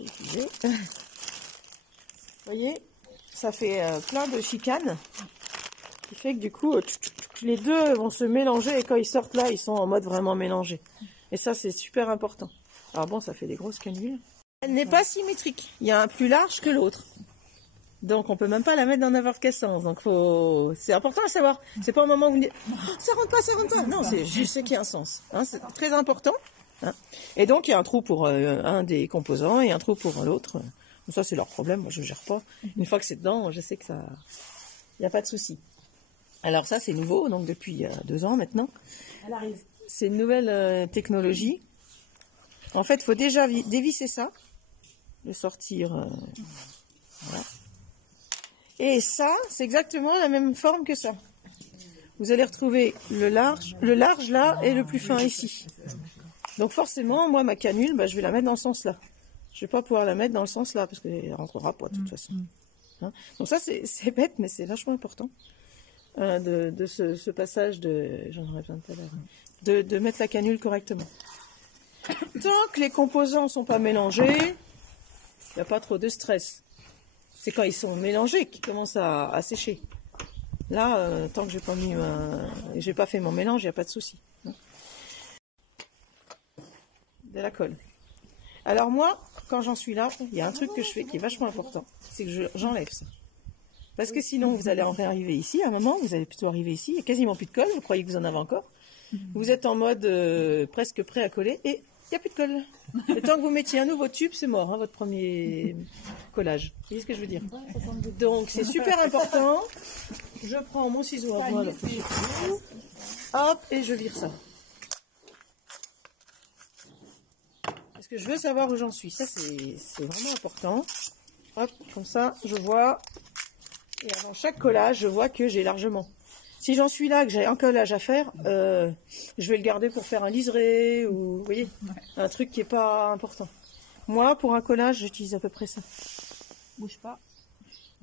Vous voyez, ça fait plein de chicanes, qui fait que du coup, les deux vont se mélanger et quand ils sortent là, ils sont en mode vraiment mélangé. Et ça, c'est super important. Alors bon, ça fait des grosses canules. Elle n'est pas symétrique. Il y a un plus large que l'autre. Donc on peut même pas la mettre dans n'importe quel sens. Donc c'est important à savoir. C'est pas au moment où vous dites oh, ça rentre pas, ça rentre pas. Non, c'est juste qu'il y a un sens. Hein, c'est très important. Hein. Et donc il y a un trou pour un des composants et un trou pour l'autre. Ça c'est leur problème. Moi je gère pas. Une fois que c'est dedans, je sais que ça, il y a pas de souci. Alors ça c'est nouveau. Donc depuis 2 ans maintenant. Elle arrive. C'est une nouvelle technologie. En fait, il faut déjà dévisser ça, le sortir. Voilà. Et ça, c'est exactement la même forme que ça. Vous allez retrouver le large là et le plus fin ici. Donc forcément, moi, ma canule, je vais la mettre dans ce sens-là. Je vais pas pouvoir la mettre dans le sens là, parce qu'elle ne rentrera pas de toute façon. Hein? Donc ça, c'est bête, mais c'est vachement important de ce passage j'en aurais besoin tout à l'heure, de mettre la canule correctement. Tant que les composants ne sont pas mélangés, il n'y a pas trop de stress. C'est quand ils sont mélangés qu'ils commencent à sécher. Là, tant que j'ai pas fait mon mélange, il n'y a pas de souci. De la colle. Alors moi, quand j'en suis là, il y a un truc que je fais qui est vachement important, c'est que j'enlève ça. Parce que sinon, vous allez en arriver ici, à un moment, vous allez plutôt arriver ici, il n'y a quasiment plus de colle, vous croyez que vous en avez encore. Vous êtes en mode presque prêt à coller et il n'y a plus de colle. Le temps que vous mettiez un nouveau tube, c'est mort, hein, votre premier collage. Vous voyez ce que je veux dire? Donc c'est super important. Je prends mon ciseau à moi, hop, et je vire ça. Parce que je veux savoir où j'en suis. Ça, c'est vraiment important. Hop, comme ça, je vois. Et avant chaque collage, je vois que j'ai largement. Si j'en suis là, que j'ai un collage à faire, je vais le garder pour faire un liseré ou, vous voyez, un truc qui n'est pas important. Moi, pour un collage, j'utilise à peu près ça. Bouge pas.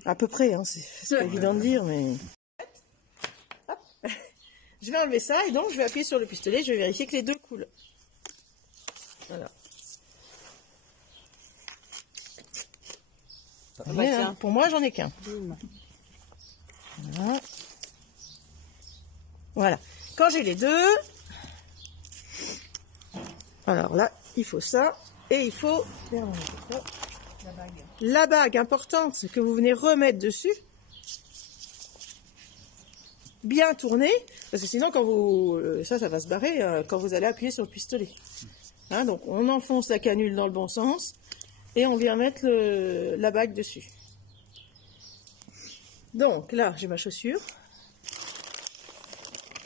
À peu près, hein, c'est pas évident de dire, mais... Hop. Je vais enlever ça et donc je vais appuyer sur le pistolet, je vais vérifier que les deux coulent. Voilà. Pour moi, j'en ai qu'un. Voilà. Voilà. Quand j'ai les deux, alors là, il faut ça et il faut la bague importante que vous venez remettre dessus, bien tourner, parce que sinon, quand ça va se barrer quand vous allez appuyer sur le pistolet. Hein, donc, on enfonce la canule dans le bon sens et on vient mettre la bague dessus. Donc là, j'ai ma chaussure.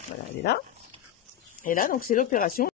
Voilà, elle est là. Et là, donc c'est l'opération.